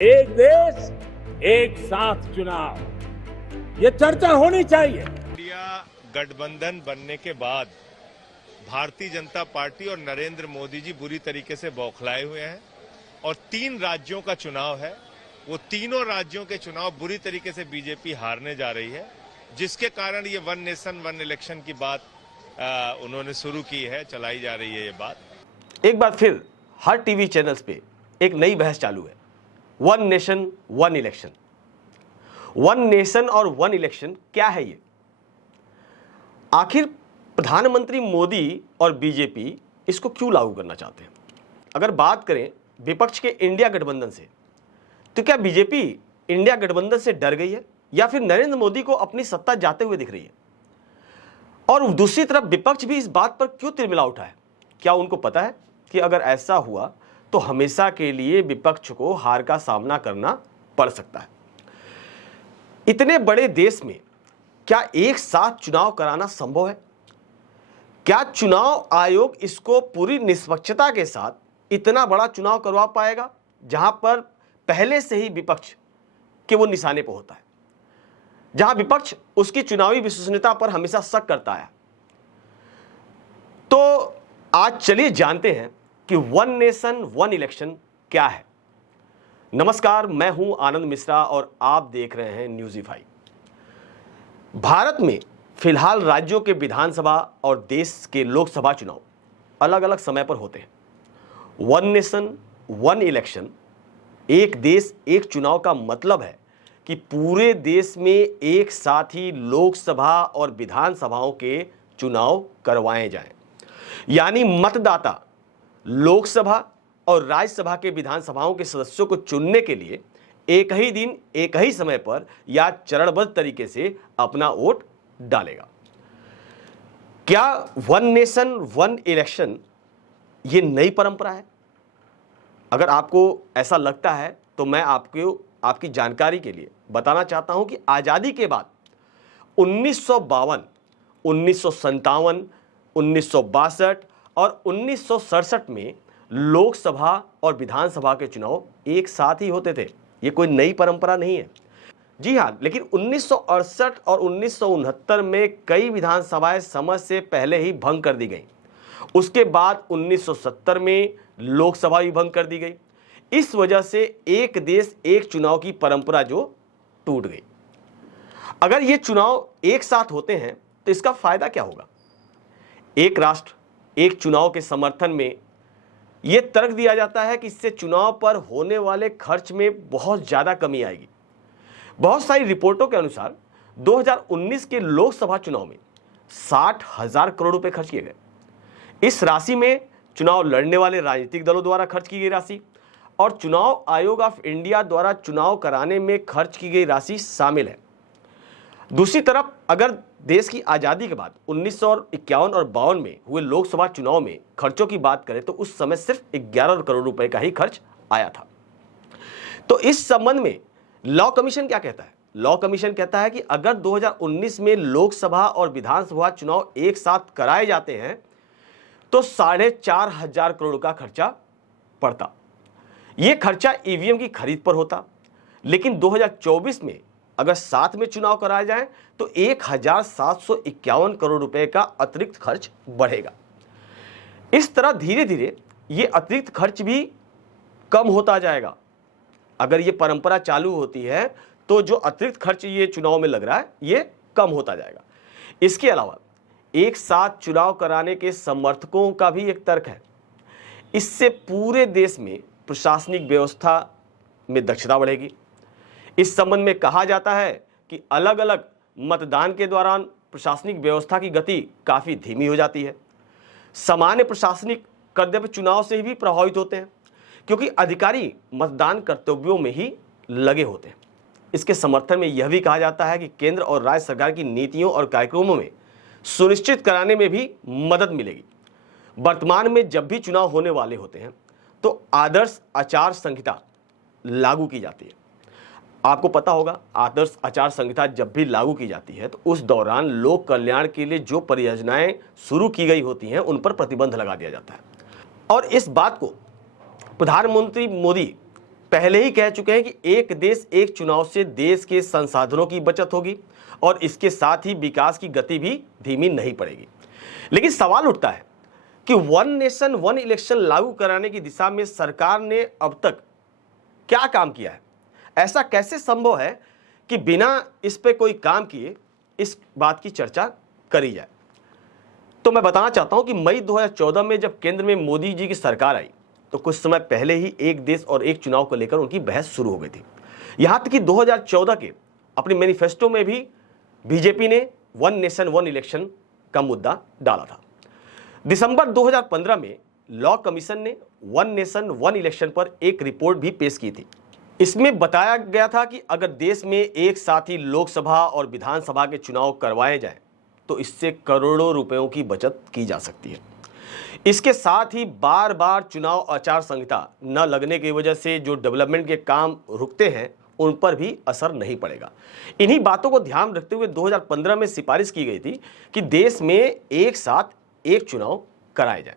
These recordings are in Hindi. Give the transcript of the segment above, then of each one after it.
एक देश एक साथ चुनाव, ये चर्चा होनी चाहिए। इंडिया गठबंधन बनने के बाद भारतीय जनता पार्टी और नरेंद्र मोदी जी बुरी तरीके से बौखलाए हुए हैं और 3 राज्यों का चुनाव है। वो तीनों राज्यों के चुनाव बुरी तरीके से बीजेपी हारने जा रही है, जिसके कारण ये वन नेशन वन इलेक्शन की बात उन्होंने शुरू की है, चलाई जा रही है ये बात। एक बार फिर हर टीवी चैनल्स पे एक नई बहस चालू है। One nation one election. One nation और वन इलेक्शन क्या है ये? आखिर प्रधानमंत्री मोदी और बीजेपी इसको क्यों लागू करना चाहते हैं? अगर बात करें विपक्ष के इंडिया गठबंधन से, तो क्या बीजेपी इंडिया गठबंधन से डर गई है या फिर नरेंद्र मोदी को अपनी सत्ता जाते हुए दिख रही है? और दूसरी तरफ विपक्ष भी इस बात पर क्यों तिलमिला उठा है? क्या उनको पता है कि अगर ऐसा हुआ तो हमेशा के लिए विपक्ष को हार का सामना करना पड़ सकता है? इतने बड़े देश में क्या एक साथ चुनाव कराना संभव है? क्या चुनाव आयोग इसको पूरी निष्पक्षता के साथ इतना बड़ा चुनाव करवा पाएगा, जहां पर पहले से ही विपक्ष के वो निशाने पर होता है, जहां विपक्ष उसकी चुनावी विश्वसनीयता पर हमेशा शक करता है? तो आज चलिए जानते हैं कि वन नेशन वन इलेक्शन क्या है। नमस्कार, मैं हूं आनंद मिश्रा और आप देख रहे हैं न्यूज़ीफाई। भारत में फिलहाल राज्यों के विधानसभा और देश के लोकसभा चुनाव अलग अलग समय पर होते हैं। वन नेशन वन इलेक्शन, एक देश एक चुनाव का मतलब है कि पूरे देश में एक साथ ही लोकसभा और विधानसभाओं के चुनाव करवाए जाएं। यानी मतदाता लोकसभा और राज्यसभा के विधानसभाओं के सदस्यों को चुनने के लिए एक ही दिन एक ही समय पर या चरणबद्ध तरीके से अपना वोट डालेगा। क्या वन नेशन वन इलेक्शन ये नई परंपरा है? अगर आपको ऐसा लगता है तो मैं आपकी जानकारी के लिए बताना चाहता हूं कि आजादी के बाद 1952, 1957, 1962 और 1967 में लोकसभा और विधानसभा के चुनाव एक साथ ही होते थे। ये कोई नई परंपरा नहीं है। जी हाँ, लेकिन 1968 और 1969 में कई विधानसभाएं समय से पहले ही भंग कर दी गई। उसके बाद 1970 में लोकसभा भी भंग कर दी गई। इस वजह से एक देश एक चुनाव की परंपरा जो टूट गई। अगर ये चुनाव एक साथ होते हैं तो इसका फायदा क्या होगा? एक राष्ट्र एक चुनाव के समर्थन में यह तर्क दिया जाता है कि इससे चुनाव पर होने वाले खर्च में बहुत ज्यादा कमी आएगी। बहुत सारी रिपोर्टों के अनुसार 2019 के लोकसभा चुनाव में 60,000 करोड़ रुपए खर्च किए गए। इस राशि में चुनाव लड़ने वाले राजनीतिक दलों द्वारा खर्च की गई राशि और चुनाव आयोग ऑफ इंडिया द्वारा चुनाव कराने में खर्च की गई राशि शामिल है। दूसरी तरफ अगर देश की आज़ादी के बाद 1951 और 52 में हुए लोकसभा चुनाव में खर्चों की बात करें तो उस समय सिर्फ 11 करोड़ रुपए का ही खर्च आया था। तो इस संबंध में लॉ कमीशन क्या कहता है? लॉ कमीशन कहता है कि अगर 2019 में लोकसभा और विधानसभा चुनाव एक साथ कराए जाते हैं तो 4,500 करोड़ का खर्चा पड़ता। यह खर्चा ईवीएम की खरीद पर होता, लेकिन 2024 में अगर साथ में चुनाव कराए जाएं तो 1,751 करोड़ रुपए का अतिरिक्त खर्च बढ़ेगा। इस तरह धीरे धीरे ये अतिरिक्त खर्च भी कम होता जाएगा। अगर ये परंपरा चालू होती है तो जो अतिरिक्त खर्च ये चुनाव में लग रहा है ये कम होता जाएगा। इसके अलावा एक साथ चुनाव कराने के समर्थकों का भी एक तर्क है। इससे पूरे देश में प्रशासनिक व्यवस्था में दक्षता बढ़ेगी। इस संबंध में कहा जाता है कि अलग अलग मतदान के दौरान प्रशासनिक व्यवस्था की गति काफ़ी धीमी हो जाती है। सामान्य प्रशासनिक कर्तव्य चुनाव से भी प्रभावित होते हैं क्योंकि अधिकारी मतदान कर्तव्यों में ही लगे होते हैं। इसके समर्थन में यह भी कहा जाता है कि केंद्र और राज्य सरकार की नीतियों और कार्यक्रमों में सुनिश्चित कराने में भी मदद मिलेगी। वर्तमान में जब भी चुनाव होने वाले होते हैं तो आदर्श आचार संहिता लागू की जाती है। आपको पता होगा, आदर्श आचार संहिता जब भी लागू की जाती है तो उस दौरान लोक कल्याण के लिए जो परियोजनाएं शुरू की गई होती हैं उन पर प्रतिबंध लगा दिया जाता है। और इस बात को प्रधानमंत्री मोदी पहले ही कह चुके हैं कि एक देश एक चुनाव से देश के संसाधनों की बचत होगी और इसके साथ ही विकास की गति भी धीमी नहीं पड़ेगी। लेकिन सवाल उठता है कि वन नेशन वन इलेक्शन लागू कराने की दिशा में सरकार ने अब तक क्या काम किया है? ऐसा कैसे संभव है कि बिना इस पे कोई काम किए इस बात की चर्चा करी जाए? तो मैं बताना चाहता हूं कि मई 2014 में जब केंद्र में मोदी जी की सरकार आई तो कुछ समय पहले ही एक देश और एक चुनाव को लेकर उनकी बहस शुरू हो गई थी। यहां तक कि 2014 के अपने मैनिफेस्टो में भी बीजेपी ने वन नेशन वन इलेक्शन का मुद्दा डाला था। दिसंबर 2015 में लॉ कमीशन ने वन नेशन वन इलेक्शन पर एक रिपोर्ट भी पेश की थी। इसमें बताया गया था कि अगर देश में एक साथ ही लोकसभा और विधानसभा के चुनाव करवाए जाएं तो इससे करोड़ों रुपयों की बचत की जा सकती है। इसके साथ ही बार बार चुनाव आचार संहिता न लगने की वजह से जो डेवलपमेंट के काम रुकते हैं उन पर भी असर नहीं पड़ेगा। इन्हीं बातों को ध्यान रखते हुए 2015 में सिफारिश की गई थी कि देश में एक साथ एक चुनाव कराए जाए।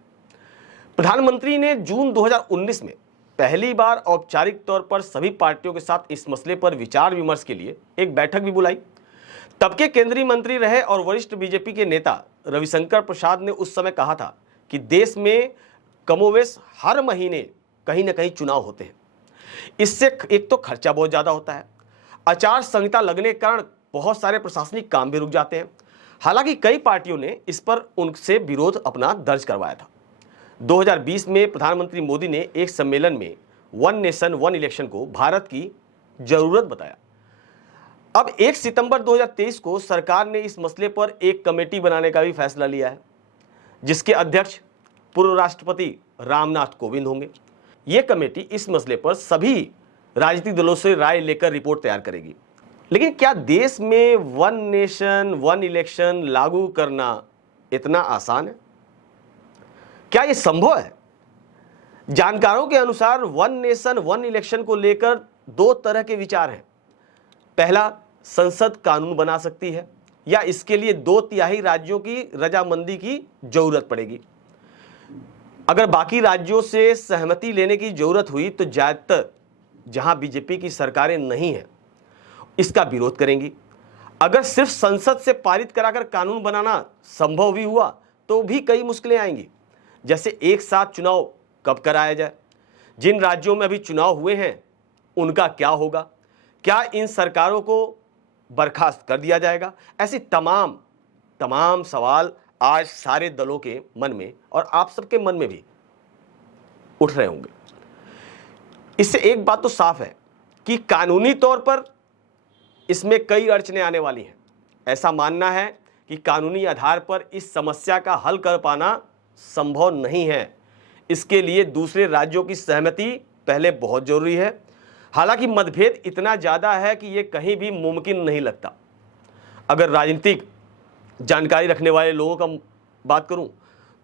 प्रधानमंत्री ने जून 2019 में पहली बार औपचारिक तौर पर सभी पार्टियों के साथ इस मसले पर विचार विमर्श के लिए एक बैठक भी बुलाई। तब के केंद्रीय मंत्री रहे और वरिष्ठ बीजेपी के नेता रविशंकर प्रसाद ने उस समय कहा था कि देश में कमोवेश हर महीने कहीं ना कहीं चुनाव होते हैं। इससे एक तो खर्चा बहुत ज्यादा होता है, आचार संहिता लगने के कारण बहुत सारे प्रशासनिक काम भी रुक जाते हैं। हालांकि कई पार्टियों ने इस पर उनसे विरोध अपना दर्ज करवाया था। 2020 में प्रधानमंत्री मोदी ने एक सम्मेलन में वन नेशन वन इलेक्शन को भारत की जरूरत बताया। अब 1 सितंबर 2023 को सरकार ने इस मसले पर एक कमेटी बनाने का भी फैसला लिया है, जिसके अध्यक्ष पूर्व राष्ट्रपति रामनाथ कोविंद होंगे। यह कमेटी इस मसले पर सभी राजनीतिक दलों से राय लेकर रिपोर्ट तैयार करेगी। लेकिन क्या देश में वन नेशन वन इलेक्शन लागू करना इतना आसान है? क्या यह संभव है? जानकारों के अनुसार वन नेशन वन इलेक्शन को लेकर दो तरह के विचार हैं। पहला, संसद कानून बना सकती है या इसके लिए 2/3 राज्यों की रजामंदी की जरूरत पड़ेगी। अगर बाकी राज्यों से सहमति लेने की जरूरत हुई तो ज्यादातर जहां बीजेपी की सरकारें नहीं हैं इसका विरोध करेंगी। अगर सिर्फ संसद से पारित कराकर कानून बनाना संभव भी हुआ तो भी कई मुश्किलें आएंगी, जैसे एक साथ चुनाव कब कराया जाए, जिन राज्यों में अभी चुनाव हुए हैं उनका क्या होगा, क्या इन सरकारों को बर्खास्त कर दिया जाएगा। ऐसी तमाम सवाल आज सारे दलों के मन में और आप सबके मन में भी उठ रहे होंगे। इससे एक बात तो साफ है कि कानूनी तौर पर इसमें कई अड़चनें आने वाली हैं। ऐसा मानना है कि कानूनी आधार पर इस समस्या का हल कर पाना संभव नहीं है। इसके लिए दूसरे राज्यों की सहमति पहले बहुत जरूरी है। हालांकि मतभेद इतना ज्यादा है कि यह कहीं भी मुमकिन नहीं लगता। अगर राजनीतिक जानकारी रखने वाले लोगों का बात करूं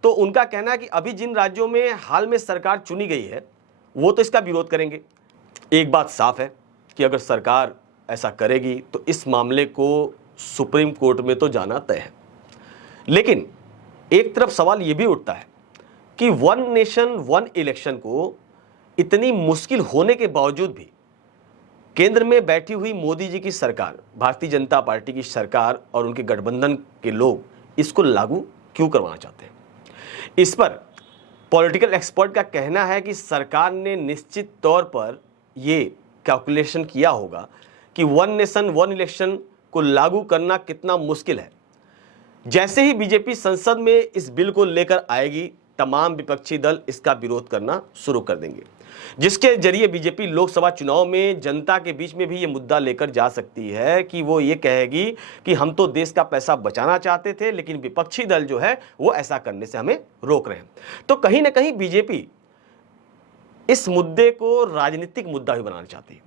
तो उनका कहना है कि अभी जिन राज्यों में हाल में सरकार चुनी गई है वो तो इसका विरोध करेंगे। एक बात साफ है कि अगर सरकार ऐसा करेगी तो इस मामले को सुप्रीम कोर्ट में तो जाना तय है। लेकिन एक तरफ सवाल यह भी उठता है कि वन नेशन वन इलेक्शन को इतनी मुश्किल होने के बावजूद भी केंद्र में बैठी हुई मोदी जी की सरकार, भारतीय जनता पार्टी की सरकार और उनके गठबंधन के लोग इसको लागू क्यों करवाना चाहते हैं। इस पर पॉलिटिकल एक्सपर्ट का कहना है कि सरकार ने निश्चित तौर पर यह कैलकुलेशन किया होगा कि वन नेशन वन इलेक्शन को लागू करना कितना मुश्किल है। जैसे ही बीजेपी संसद में इस बिल को लेकर आएगी, तमाम विपक्षी दल इसका विरोध करना शुरू कर देंगे, जिसके जरिए बीजेपी लोकसभा चुनाव में जनता के बीच में भी ये मुद्दा लेकर जा सकती है कि वो ये कहेगी कि हम तो देश का पैसा बचाना चाहते थे लेकिन विपक्षी दल जो है वो ऐसा करने से हमें रोक रहे हैं। तो कहीं ना कहीं बीजेपी इस मुद्दे को राजनीतिक मुद्दा भी बनाना चाहती है,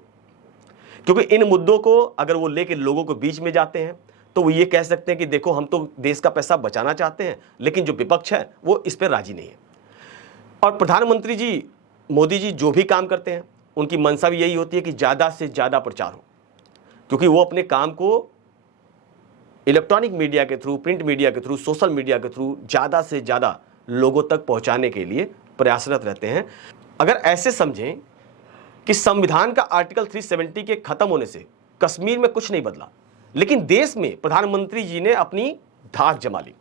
क्योंकि इन मुद्दों को अगर वो लेकर लोगों के बीच में जाते हैं तो वो ये कह सकते हैं कि देखो हम तो देश का पैसा बचाना चाहते हैं लेकिन जो विपक्ष है वो इस पर राजी नहीं है। और प्रधानमंत्री जी मोदी जी जो भी काम करते हैं उनकी मंशा भी यही होती है कि ज़्यादा से ज़्यादा प्रचार हो, क्योंकि वो अपने काम को इलेक्ट्रॉनिक मीडिया के थ्रू, प्रिंट मीडिया के थ्रू, सोशल मीडिया के थ्रू ज़्यादा से ज़्यादा लोगों तक पहुंचाने के लिए प्रयासरत रहते हैं। अगर ऐसे समझें कि संविधान का आर्टिकल 370 के खत्म होने से कश्मीर में कुछ नहीं बदला, लेकिन देश में प्रधानमंत्री जी ने अपनी धाक जमा ली।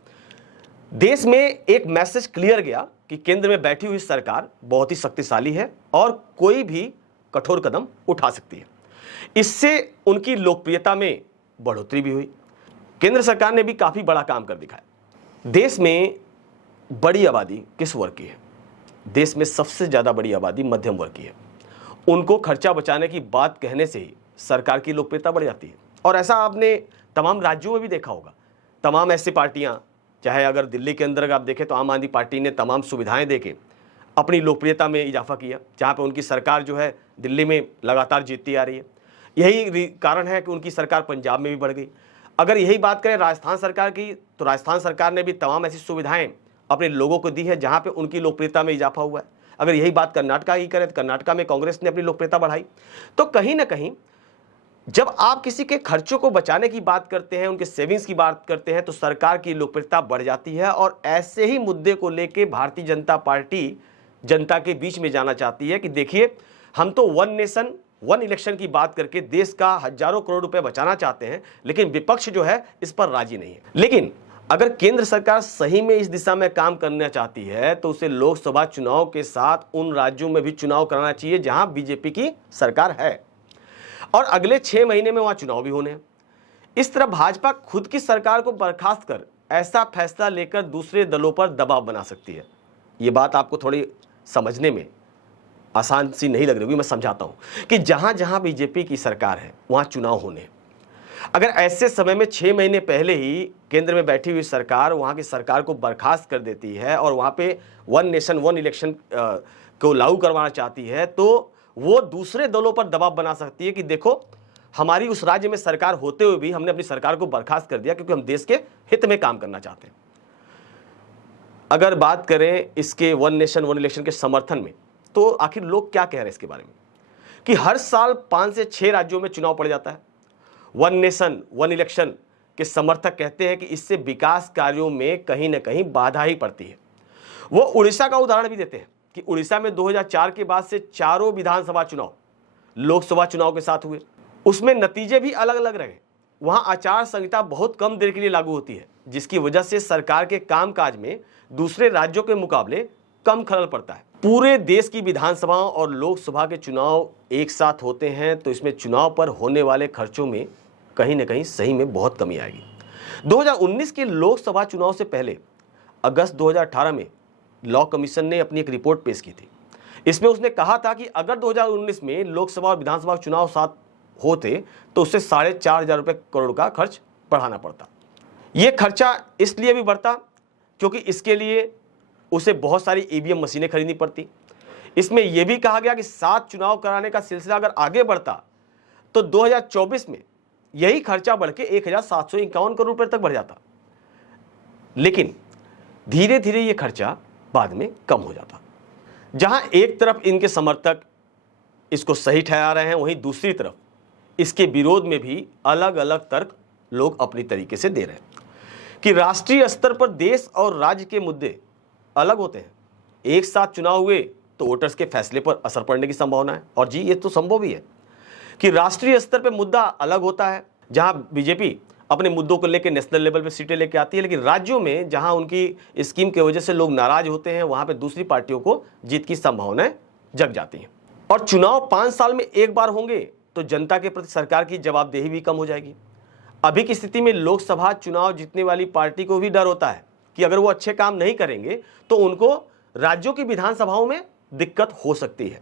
देश में एक मैसेज क्लियर गया कि केंद्र में बैठी हुई सरकार बहुत ही शक्तिशाली है और कोई भी कठोर कदम उठा सकती है। इससे उनकी लोकप्रियता में बढ़ोतरी भी हुई। केंद्र सरकार ने भी काफी बड़ा काम कर दिखाया। देश में बड़ी आबादी किस वर्ग की है? देश में सबसे ज्यादा बड़ी आबादी मध्यम वर्ग की है। उनको खर्चा बचाने की बात कहने से ही सरकार की लोकप्रियता बढ़ जाती है। और ऐसा आपने तमाम राज्यों में भी देखा होगा। तमाम ऐसी पार्टियां, चाहे अगर दिल्ली के अंदर आप देखें तो आम आदमी पार्टी ने तमाम सुविधाएं देके अपनी लोकप्रियता में इजाफा किया, जहां पे उनकी सरकार जो है दिल्ली में लगातार जीतती आ रही है। यही कारण है कि उनकी सरकार पंजाब में भी बढ़ गई। अगर यही बात करें राजस्थान सरकार की, तो राजस्थान सरकार ने भी तमाम ऐसी सुविधाएं अपने लोगों को दी है जहां पे उनकी लोकप्रियता में इजाफा हुआ है। अगर यही बात कर्नाटका की करें तो कर्नाटका में कांग्रेस ने अपनी लोकप्रियता बढ़ाई। तो कहीं ना कहीं जब आप किसी के खर्चों को बचाने की बात करते हैं, उनके सेविंग्स की बात करते हैं, तो सरकार की लोकप्रियता बढ़ जाती है। और ऐसे ही मुद्दे को लेकर भारतीय जनता पार्टी जनता के बीच में जाना चाहती है कि देखिए, हम तो वन नेशन वन इलेक्शन की बात करके देश का हजारों करोड़ रुपए बचाना चाहते हैं, लेकिन विपक्ष जो है इस पर राजी नहीं है। लेकिन अगर केंद्र सरकार सही में इस दिशा में काम करना चाहती है तो उसे लोकसभा चुनाव के साथ उन राज्यों में भी चुनाव कराना चाहिए जहां बीजेपी की सरकार है, और अगले 6 महीने में वहां चुनाव भी होने हैं। इस तरह भाजपा खुद की सरकार को बर्खास्त कर ऐसा फैसला लेकर दूसरे दलों पर दबाव बना सकती है। ये बात आपको थोड़ी समझने में आसान सी नहीं लग रही होगी, मैं समझाता हूं कि जहां जहां बीजेपी की सरकार है वहां चुनाव होने हैं। अगर ऐसे समय में 6 महीने पहले ही केंद्र में बैठी हुई सरकार वहां की सरकार को बर्खास्त कर देती है और वहां पे वन नेशन वन इलेक्शन को लागू करवाना चाहती है, तो वो दूसरे दलों पर दबाव बना सकती है कि देखो, हमारी उस राज्य में सरकार होते हुए भी हमने अपनी सरकार को बर्खास्त कर दिया क्योंकि हम देश के हित में काम करना चाहते हैं। अगर बात करें इसके वन नेशन वन इलेक्शन के समर्थन में, तो आखिर लोग क्या कह रहे हैं इसके बारे में कि हर साल 5 से 6 राज्यों में चुनाव पड़ जाता है। वन नेशन वन इलेक्शन के समर्थक कहते हैं कि इससे विकास कार्यों में कहीं ना कहीं बाधा ही पड़ती है। वो उड़ीसा का उदाहरण भी देते हैं कि उड़ीसा में 2004 के बाद से चारों विधानसभा चुनाव लोकसभा चुनाव के साथ हुए, उसमें नतीजे भी अलग अलग रहे। वहां आचार संहिता बहुत कम देर के लिए लागू होती है, जिसकी वजह से सरकार के कामकाज में दूसरे राज्यों के मुकाबले कम खलल पड़ता है। पूरे देश की विधानसभाओं और लोकसभा के चुनाव एक साथ होते हैं, तो इसमें चुनाव पर होने वाले खर्चों में कहीं ना कहीं सही में बहुत कमी आएगी। 2019 के लोकसभा चुनाव से पहले अगस्त 2018 में लॉ कमीशन ने अपनी एक रिपोर्ट पेश की थी। इसमें उसने कहा था कि अगर 2019 में लोकसभा और विधानसभा चुनाव साथ होते तो उससे 4,500 करोड़ का खर्च बढ़ाना पड़ता। यह खर्चा इसलिए भी बढ़ता क्योंकि इसके लिए उसे बहुत सारी ईवीएम मशीनें खरीदनी पड़ती। इसमें यह भी कहा गया कि 7 चुनाव कराने का सिलसिला अगर आगे बढ़ता तो 2024 में यही खर्चा बढ़ के 1,751 करोड़ रुपए तक बढ़ जाता। लेकिन धीरे धीरे यह खर्चा बाद में कम हो जाता। जहां एक तरफ इनके समर्थक इसको सही ठहरा रहे हैं, वहीं दूसरी तरफ इसके विरोध में भी अलग अलग तर्क लोग अपनी तरीके से दे रहे हैं कि राष्ट्रीय स्तर पर देश और राज्य के मुद्दे अलग होते हैं। एक साथ चुनाव हुए तो वोटर्स के फैसले पर असर पड़ने की संभावना है, और जी ये तो संभव भी है कि राष्ट्रीय स्तर पर मुद्दा अलग होता है, जहां बीजेपी अपने मुद्दों को लेकर नेशनल लेवल पे सीटें लेके आती है, लेकिन राज्यों में जहां उनकी स्कीम की वजह से लोग नाराज होते हैं, वहां पे दूसरी पार्टियों को जीत की संभावनाएं जग जाती हैं। और चुनाव 5 साल में एक बार होंगे तो जनता के प्रति सरकार की जवाबदेही भी कम हो जाएगी। अभी की स्थिति में लोकसभा चुनाव जीतने वाली पार्टी को भी डर होता है कि अगर वो अच्छे काम नहीं करेंगे तो उनको राज्यों की विधानसभाओं में दिक्कत हो सकती है।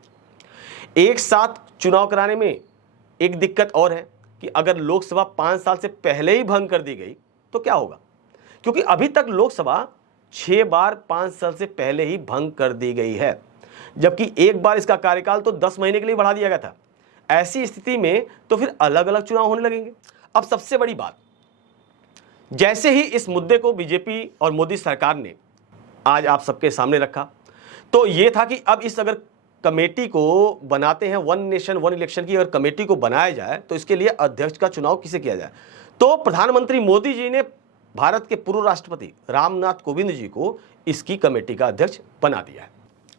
एक साथ चुनाव कराने में एक दिक्कत और है कि अगर लोकसभा 5 साल से पहले ही भंग कर दी गई तो क्या होगा, क्योंकि अभी तक लोकसभा 6 बार 5 साल से पहले ही भंग कर दी गई है, जबकि एक बार इसका कार्यकाल तो 10 महीने के लिए बढ़ा दिया गया था। ऐसी स्थिति में तो फिर अलग अलग चुनाव होने लगेंगे। अब सबसे बड़ी बात, जैसे ही इस मुद्दे को बीजेपी और मोदी सरकार ने आज आप सबके सामने रखा, तो यह था कि अब इस अगर कमेटी को बनाते हैं, वन नेशन वन इलेक्शन की अगर कमेटी को बनाया जाए तो इसके लिए अध्यक्ष का चुनाव किसे किया जाए। तो प्रधानमंत्री मोदी जी ने भारत के पूर्व राष्ट्रपति रामनाथ कोविंद जी को इसकी कमेटी का अध्यक्ष बना दिया है।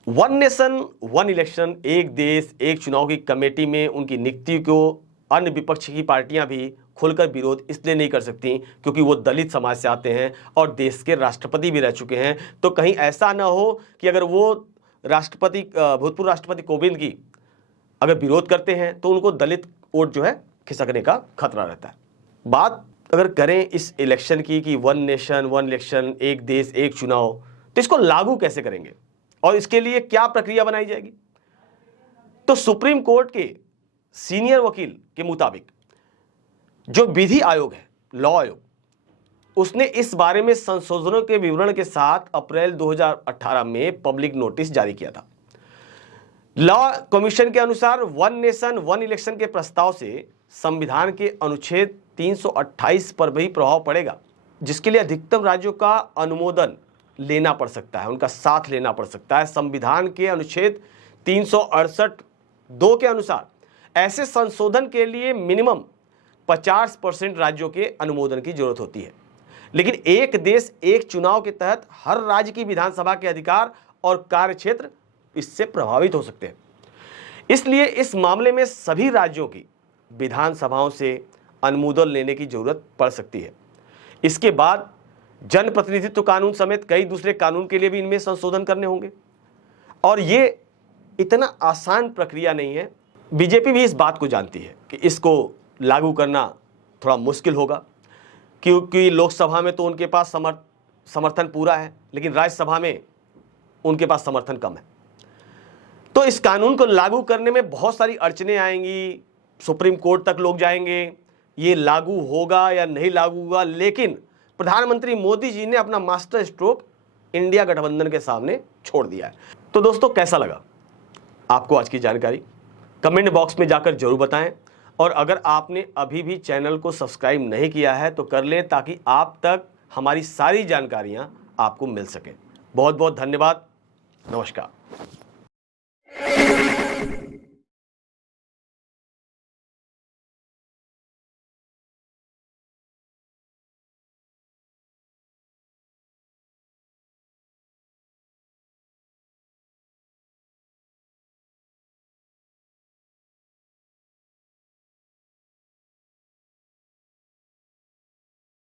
वन नेशन वन इलेक्शन, एक देश एक चुनाव की कमेटी में उनकी नियुक्ति को अन्य विपक्ष की पार्टियां भी खुलकर विरोध इसलिए नहीं कर सकती क्योंकि वो दलित समाज से आते हैं और देश के राष्ट्रपति भी रह चुके हैं। तो कहीं ऐसा ना हो कि अगर वो भूतपूर्व राष्ट्रपति कोविंद की अगर विरोध करते हैं तो उनको दलित वोट जो है खिसकने का खतरा रहता है। बात अगर करें इस इलेक्शन की कि वन नेशन वन इलेक्शन, एक देश एक चुनाव, तो इसको लागू कैसे करेंगे और इसके लिए क्या प्रक्रिया बनाई जाएगी? तो सुप्रीम कोर्ट के सीनियर वकील के मुताबिक जो विधि आयोग है, लॉ आयोग, उसने इस बारे में संशोधनों के विवरण के साथ अप्रैल 2018 में पब्लिक नोटिस जारी किया था। लॉ कमीशन के अनुसार वन नेशन वन इलेक्शन के प्रस्ताव से संविधान के अनुच्छेद 328 पर भी प्रभाव पड़ेगा, जिसके लिए अधिकतम राज्यों का अनुमोदन लेना पड़ सकता है, उनका साथ लेना पड़ सकता है। संविधान के अनुच्छेद 368(2) के अनुसार ऐसे संशोधन के लिए मिनिमम 50% राज्यों के अनुमोदन की जरूरत होती है। लेकिन एक देश एक चुनाव के तहत हर राज्य की विधानसभा के अधिकार और कार्यक्षेत्र इससे प्रभावित हो सकते हैं। इसलिए इस मामले में सभी राज्यों की विधानसभाओं से अनुमोदन लेने की जरूरत पड़ सकती है। इसके बाद जनप्रतिनिधित्व कानून समेत कई दूसरे कानून के लिए भी इनमें संशोधन करने होंगे और ये इतना आसान प्रक्रिया नहीं है। बीजेपी भी इस बात को जानती है कि इसको लागू करना थोड़ा मुश्किल होगा, क्योंकि लोकसभा में तो उनके पास समर्थन पूरा है, लेकिन राज्यसभा में उनके पास समर्थन कम है। तो इस कानून को लागू करने में बहुत सारी अड़चनें आएंगी, सुप्रीम कोर्ट तक लोग जाएंगे, ये लागू होगा या नहीं लागू होगा। लेकिन प्रधानमंत्री मोदी जी ने अपना मास्टर स्ट्रोक इंडिया गठबंधन के सामने छोड़ दिया है। तो दोस्तों, कैसा लगा आपको आज की जानकारी? कमेंट बॉक्स में जाकर जरूर बताएं और अगर आपने अभी भी चैनल को सब्सक्राइब नहीं किया है तो कर लें, ताकि आप तक हमारी सारी जानकारियां आपको मिल सके। बहुत बहुत धन्यवाद। नमस्कार।